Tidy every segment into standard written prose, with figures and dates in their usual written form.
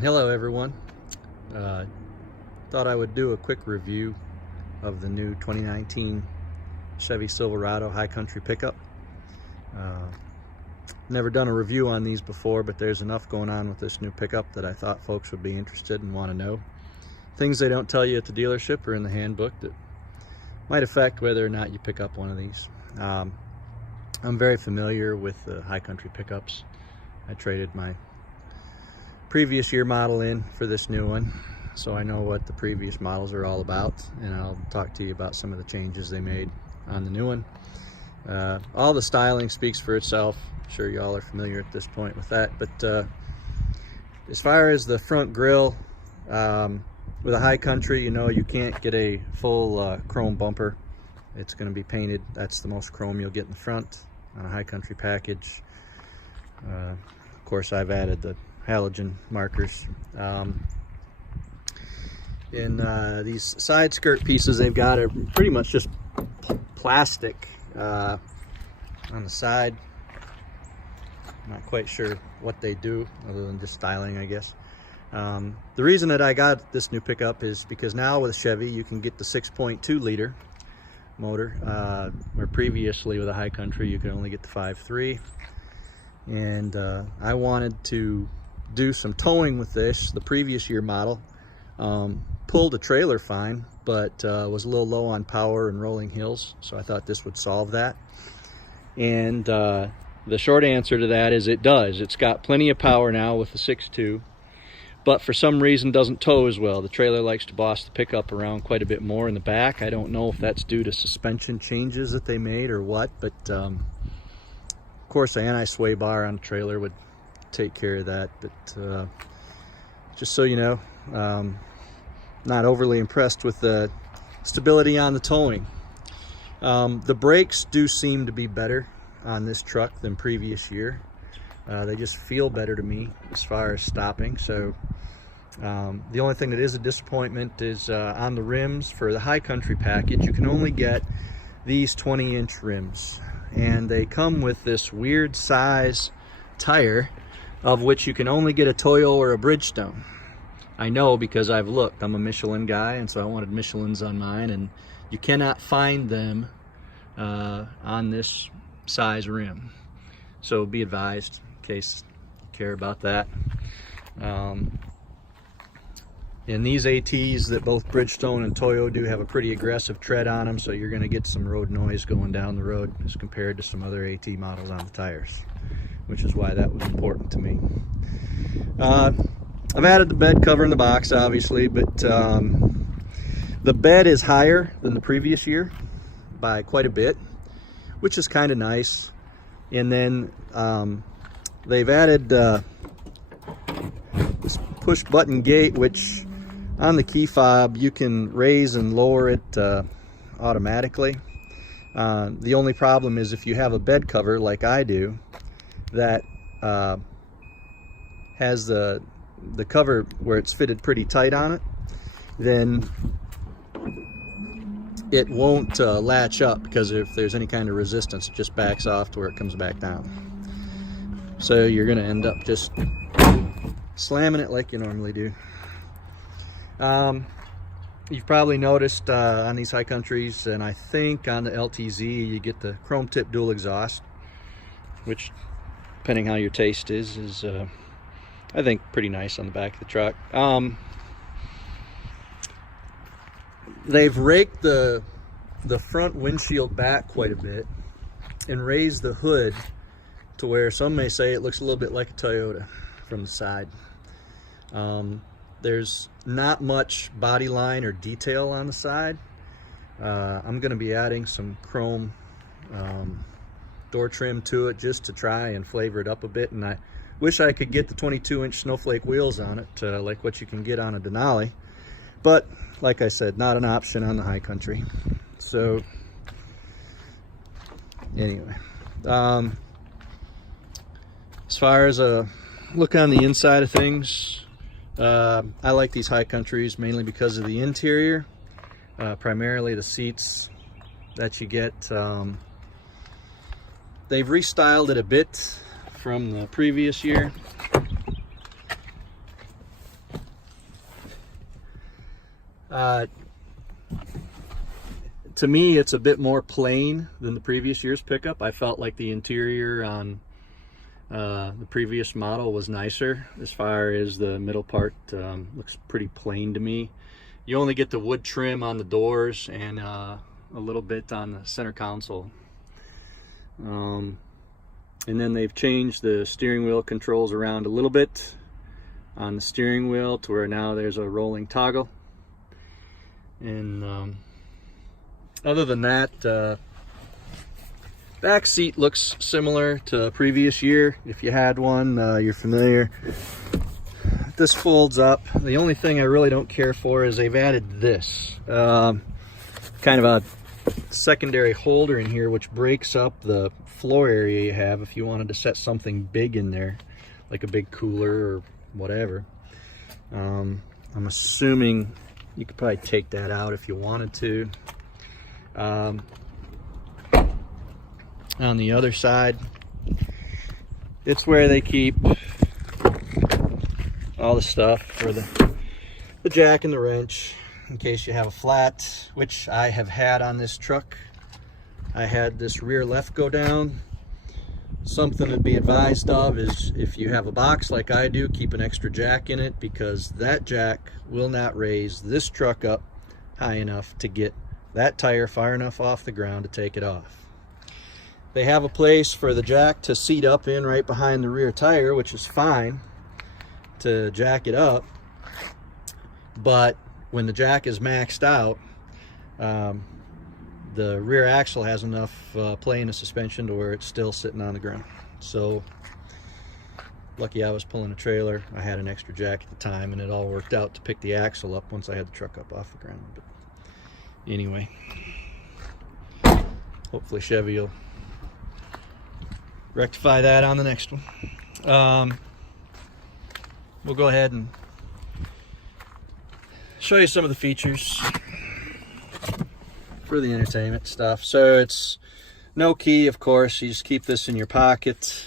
Hello everyone. Thought I would do a quick review of the new 2019 Chevy Silverado high country pickup. Never done a review on these before, but there's enough going on with this new pickup that I thought folks would be interested and want to know. Things they don't tell you at the dealership or in the handbook that might affect whether or not you pick up one of these. I'm very familiar with the high country pickups. I traded my previous year model in for this new one, so I know what the previous models are all about, and I'll talk to you about some of the changes they made on the new one. All the styling speaks for itself. I'm sure y'all are familiar at this point with that, but as far as the front grille, with a high country, you know, you can't get a full chrome bumper. It's going to be painted. That's the most chrome you'll get in the front on a high country package. Of course, I've added the halogen markers. These side skirt pieces they've got are pretty much just plastic on the side. I'm not quite sure what they do other than just styling, I guess. The reason that I got this new pickup is because now with a Chevy you can get the 6.2 liter motor, where previously with a high country you could only get the 5.3. And I wanted to do some towing with this. The previous year model pulled a trailer fine, but was a little low on power and rolling hills, so I thought this would solve that. And the short answer to that is it does. It's got plenty of power now with the 6.2, but for some reason doesn't tow as well. The trailer likes to boss the pickup around quite a bit more in the back. I don't know if that's due to suspension changes that they made or what, but of course the anti-sway bar on the trailer would take care of that. But just so you know, not overly impressed with the stability on the towing. The brakes do seem to be better on this truck than previous year. They just feel better to me as far as stopping. So the only thing that is a disappointment is on the rims. For the high country package you can only get these 20-inch rims, and they come with this weird size tire of which you can only get a Toyo or a Bridgestone. I know because I've looked. I'm a Michelin guy, and so I wanted Michelins on mine, and you cannot find them on this size rim. So be advised in case you care about that. And these ATs that both Bridgestone and Toyo do have a pretty aggressive tread on them, so you're going to get some road noise going down the road as compared to some other AT models on the tires, which is why that was important to me. I've added the bed cover in the box, obviously, but the bed is higher than the previous year by quite a bit, which is kind of nice. And then they've added this push button gate, which on the key fob you can raise and lower it automatically. The only problem is if you have a bed cover like I do that has the cover where it's fitted pretty tight on it, then it won't latch up, because if there's any kind of resistance it just backs off to where it comes back down. So you're going to end up just slamming it like you normally do. You've probably noticed on these high countries, and I think on the LTZ, you get the chrome tip dual exhaust, which, depending how your taste is I think pretty nice on the back of the truck. They've raked the front windshield back quite a bit and raised the hood to where some may say it looks a little bit like a Toyota from the side. There's not much body line or detail on the side. I'm going to be adding some chrome door trim to it just to try and flavor it up a bit, and I wish I could get the 22-inch snowflake wheels on it, like what you can get on a Denali, but like I said, not an option on the high country. So anyway, as far as a look on the inside of things, I like these high countries mainly because of the interior, primarily the seats that you get. They've restyled it a bit from the previous year. To me, it's a bit more plain than the previous year's pickup. I felt like the interior on the previous model was nicer. As far as the middle part, looks pretty plain to me. You only get the wood trim on the doors and a little bit on the center console. And then they've changed the steering wheel controls around a little bit on the steering wheel to where now there's a rolling toggle. And other than that, back seat looks similar to the previous year. If you had one, you're familiar. This folds up. The only thing I really don't care for is they've added this kind of a secondary holder in here, which breaks up the floor area you have if you wanted to set something big in there, like a big cooler or whatever. I'm assuming you could probably take that out if you wanted to. On the other side, it's where they keep all the stuff for the jack and the wrench in case you have a flat, which I have had on this truck. I had this rear left go down. Something to be advised of is if you have a box like I do, keep an extra jack in it, because that jack will not raise this truck up high enough to get that tire far enough off the ground to take it off. They have a place for the jack to seat up in right behind the rear tire, which is fine to jack it up, but when the jack is maxed out, the rear axle has enough play in the suspension to where it's still sitting on the ground. So lucky I was pulling a trailer. I had an extra jack at the time, and it all worked out to pick the axle up once I had the truck up off the ground. But anyway, hopefully Chevy will rectify that on the next one. We'll go ahead and show you some of the features for the entertainment stuff. So it's no key, of course. You just keep this in your pocket,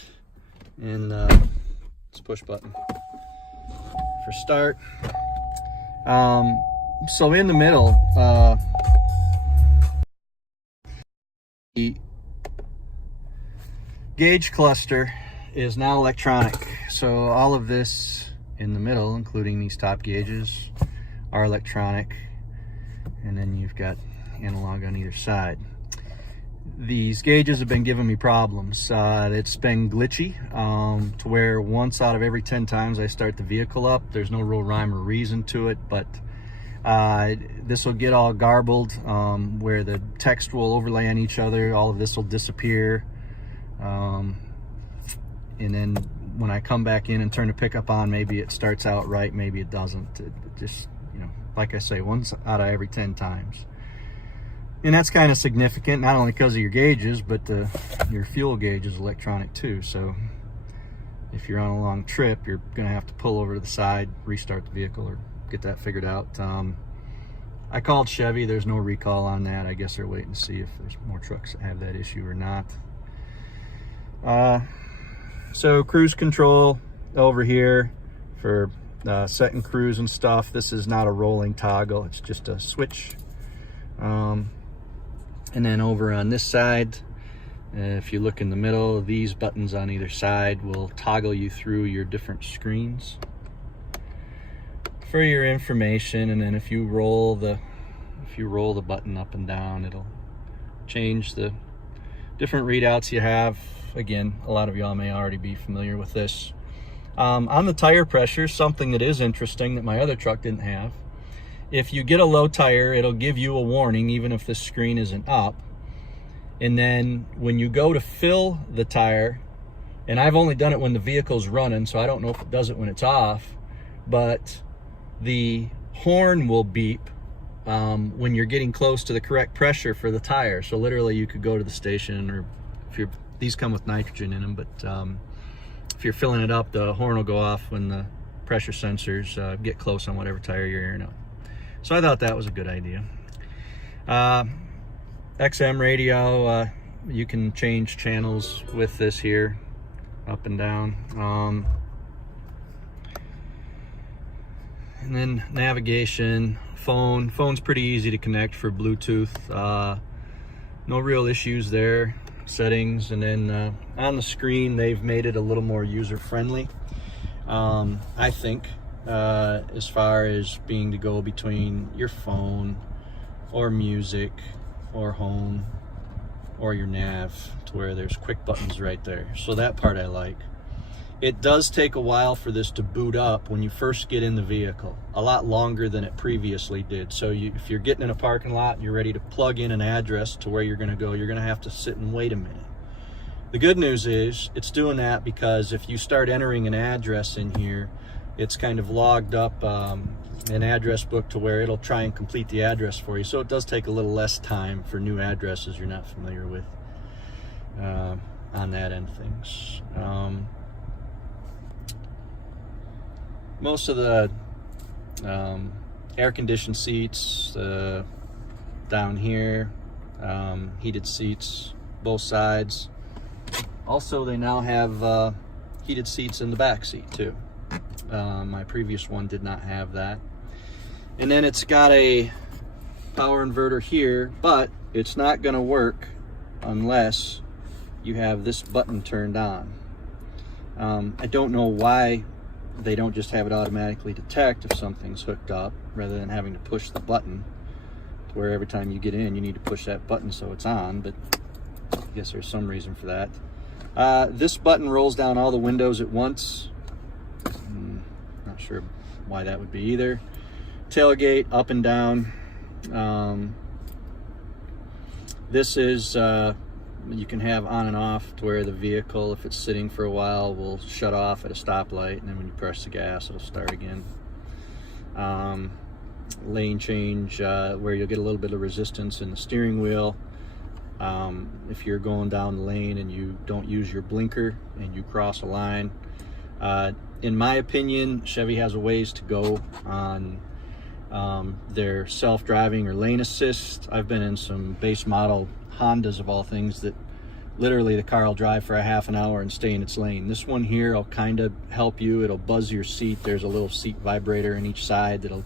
and it's a push button for start. So in the middle, the gauge cluster is now electronic. So all of this in the middle, including these top gauges, are electronic, and then you've got analog on either side. These gauges have been giving me problems. It's been glitchy to where once out of every 10 times I start the vehicle up, there's no real rhyme or reason to it, but this will get all garbled where the text will overlay on each other. All of this will disappear, and then when I come back in and turn the pickup on, maybe it starts out right, maybe it doesn't. It just, you know, like I say, once out of every 10 times. And that's kind of significant, not only because of your gauges, but your fuel gauge is electronic too. So if you're on a long trip, you're gonna have to pull over to the side, restart the vehicle, or get that figured out. I called Chevy. There's no recall on that. I guess they're waiting to see if there's more trucks that have that issue or not. So cruise control over here for setting cruise and stuff. This is not a rolling toggle. It's just a switch. And then over on this side, if you look in the middle, these buttons on either side will toggle you through your different screens for your information. And then if you roll the button up and down, it'll change the different readouts you have. Again, a lot of y'all may already be familiar with this. On the tire pressure, something that is interesting that my other truck didn't have. If you get a low tire, it'll give you a warning even if the screen isn't up. And then when you go to fill the tire, and I've only done it when the vehicle's running, so I don't know if it does it when it's off, but the horn will beep when you're getting close to the correct pressure for the tire. So literally you could go to the station, or if these come with nitrogen in them, but if you're filling it up, the horn will go off when the pressure sensors get close on whatever tire you're airing up. So I thought that was a good idea. XM radio, you can change channels with this here, up and down. And then navigation, phone's pretty easy to connect for Bluetooth. No real issues there. Settings, and then on the screen they've made it a little more user-friendly, I think, as far as being to go between your phone or music or home or your nav, to where there's quick buttons right there. So that part I like. It does take a while for this to boot up when you first get in the vehicle, a lot longer than it previously did. So if you're getting in a parking lot and you're ready to plug in an address to where you're going to go, you're going to have to sit and wait a minute. The good news is it's doing that because if you start entering an address in here, it's kind of logged up an address book to where it'll try and complete the address for you. So it does take a little less time for new addresses you're not familiar with on that end of things. Most of the air-conditioned seats down here, heated seats both sides. Also, they now have heated seats in the back seat too. My previous one did not have that. And then it's got a power inverter here, but it's not going to work unless you have this button turned on. I don't know why they don't just have it automatically detect if something's hooked up, rather than having to push the button to where every time you get in you need to push that button so it's on, but I guess there's some reason for that. This button rolls down all the windows at once. Not sure why that would be either. Tailgate up and down. This is you can have on and off to where the vehicle, if it's sitting for a while, will shut off at a stoplight, and then when you press the gas it'll start again. Lane change, where you'll get a little bit of resistance in the steering wheel. If you're going down the lane and you don't use your blinker and you cross a line. In my opinion, Chevy has a ways to go on their self-driving or lane assist. I've been in some base model Hondas of all things that literally the car will drive for a half an hour and stay in its lane. This one here will kind of help you. It'll buzz your seat. There's a little seat vibrator in each side that'll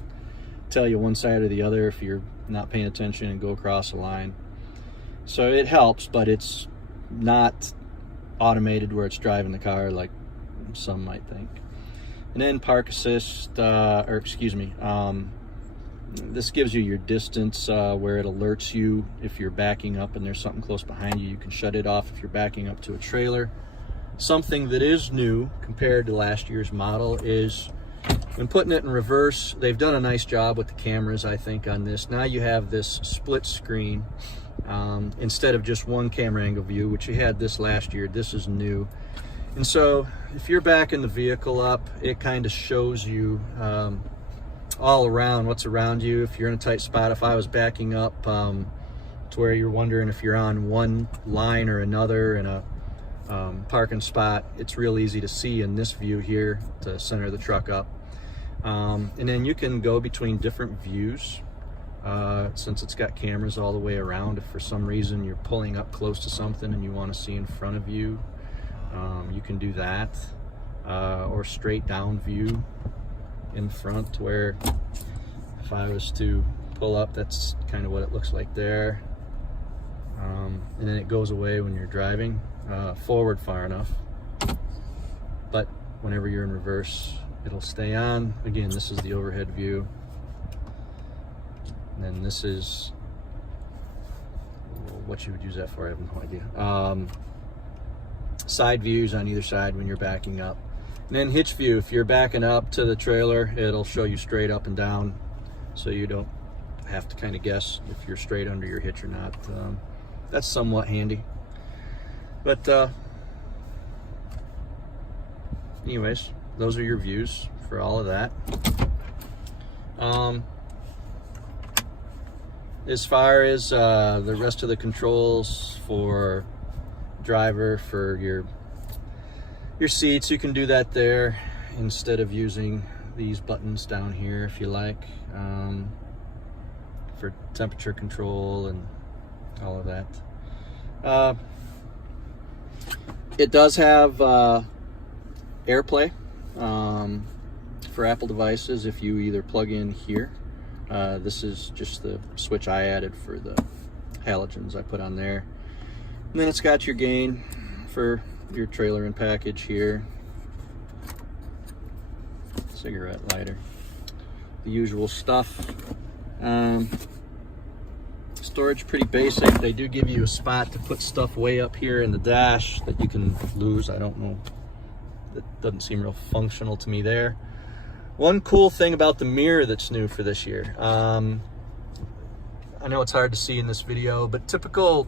tell you one side or the other if you're not paying attention and go across a line. So it helps, but it's not automated where it's driving the car like some might think. And then park assist, this gives you your distance where it alerts you if you're backing up and there's something close behind you. You can shut it off if you're backing up to a trailer. Something that is new compared to last year's model is when putting it in reverse, they've done a nice job with the cameras, I think, on this. Now you have this split screen instead of just one camera angle view, which you had this last year. This is new. And so if you're backing the vehicle up, it kind of shows you all around what's around you. If you're in a tight spot, if I was backing up to where you're wondering if you're on one line or another in a parking spot, it's real easy to see in this view here to center the truck up. And then you can go between different views since it's got cameras all the way around. If for some reason you're pulling up close to something and you want to see in front of you, you can do that, or straight down view in front, where if I was to pull up, that's kind of what it looks like there. And then it goes away when you're driving forward far enough, but whenever you're in reverse it'll stay on. Again, this is the overhead view, and then this is what you would use that for. I have no idea. Side views on either side when you're backing up. And then hitch view, if you're backing up to the trailer, it'll show you straight up and down, so you don't have to kind of guess if you're straight under your hitch or not. That's somewhat handy. But anyways, those are your views for all of that. As far as the rest of the controls for driver, for your seats, you can do that there instead of using these buttons down here if you like, for temperature control and all of that. It does have AirPlay for Apple devices if you either plug in here. This is just the switch I added for the halogens I put on there. And then it's got your gain for your trailer and package here. Cigarette lighter. The usual stuff. Storage pretty basic. They do give you a spot to put stuff way up here in the dash that you can lose. I don't know. That doesn't seem real functional to me there. One cool thing about the mirror that's new for this year. I know it's hard to see in this video, but typical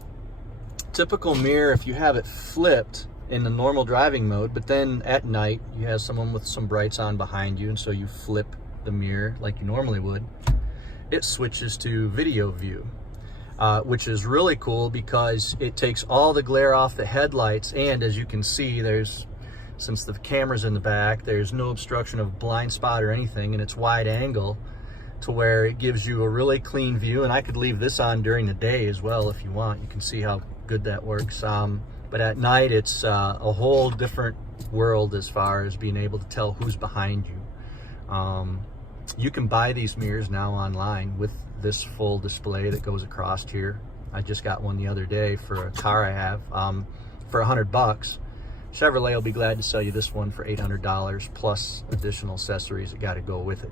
mirror, if you have it flipped in the normal driving mode, but then at night you have someone with some brights on behind you, and so you flip the mirror like you normally would, it switches to video view. Which is really cool because it takes all the glare off the headlights, and as you can see, since the camera's in the back, there's no obstruction of blind spot or anything, and it's wide angle to where it gives you a really clean view. And I could leave this on during the day as well if you want. You can see how good that works. But at night, it's a whole different world as far as being able to tell who's behind you. You can buy these mirrors now online with this full display that goes across here. I just got one the other day for a car I have for $100. Chevrolet will be glad to sell you this one for $800 plus additional accessories that got to go with it.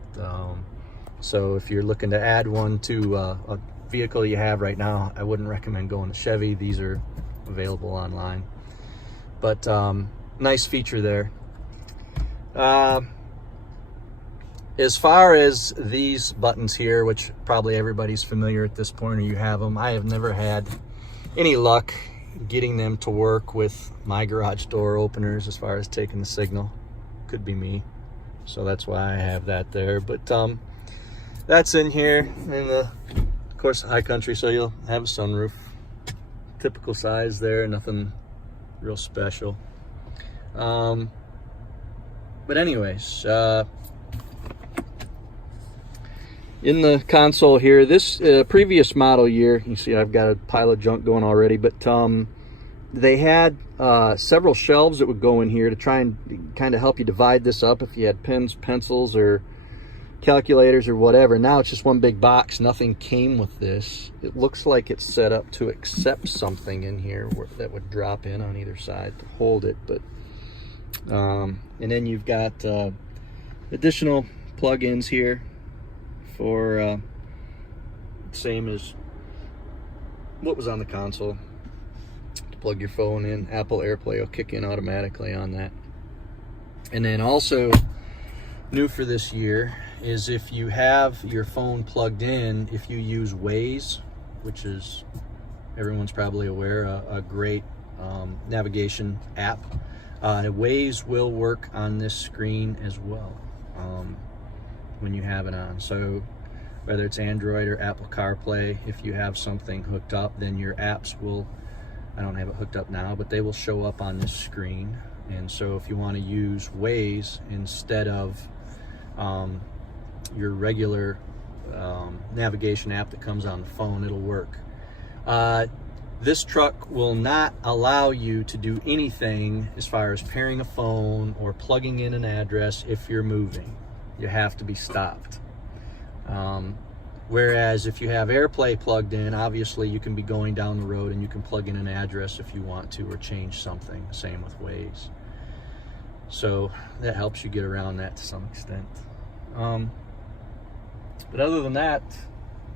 So if you're looking to add one to a vehicle you have right now, I wouldn't recommend going to Chevy. These are available online. But nice feature there. As far as these buttons here, which probably everybody's familiar at this point, or you have them, I have never had any luck getting them to work with my garage door openers as far as taking the signal. Could be me, so that's why I have that there. But that's in here in the, of course, high country, so you'll have a sunroof. Typical size there, nothing real special. But anyways, in the console here, this previous model year, you see I've got a pile of junk going already, but they had several shelves that would go in here to try and kind of help you divide this up if you had pens, pencils, or calculators or whatever. Now it's just one big box. Nothing came with this. It looks like it's set up to accept something in here that would drop in on either side to hold it. But and then you've got additional plug-ins here for same as what was on the console. To plug your phone in, Apple AirPlay will kick in automatically on that. And then also new for this year is if you have your phone plugged in, if you use Waze, which is, everyone's probably aware, a great navigation app, Waze will work on this screen as well when you have it on. So whether it's Android or Apple CarPlay, if you have something hooked up, then your apps will, I don't have it hooked up now, but they will show up on this screen. And so if you want to use Waze instead of your regular navigation app that comes on the phone, it'll work. This truck will not allow you to do anything as far as pairing a phone or plugging in an address if you're moving. You have to be stopped. Whereas if you have AirPlay plugged in, obviously you can be going down the road and you can plug in an address if you want to, or change something. Same with Waze. So that helps you get around that to some extent. But other than that,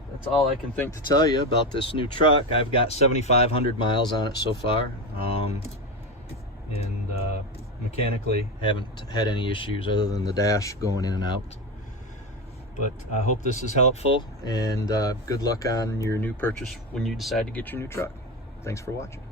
that's all I can think to tell you about this new truck. I've got 7,500 miles on it so far, and mechanically haven't had any issues other than the dash going in and out. But I hope this is helpful, and good luck on your new purchase when you decide to get your new truck. Thanks for watching.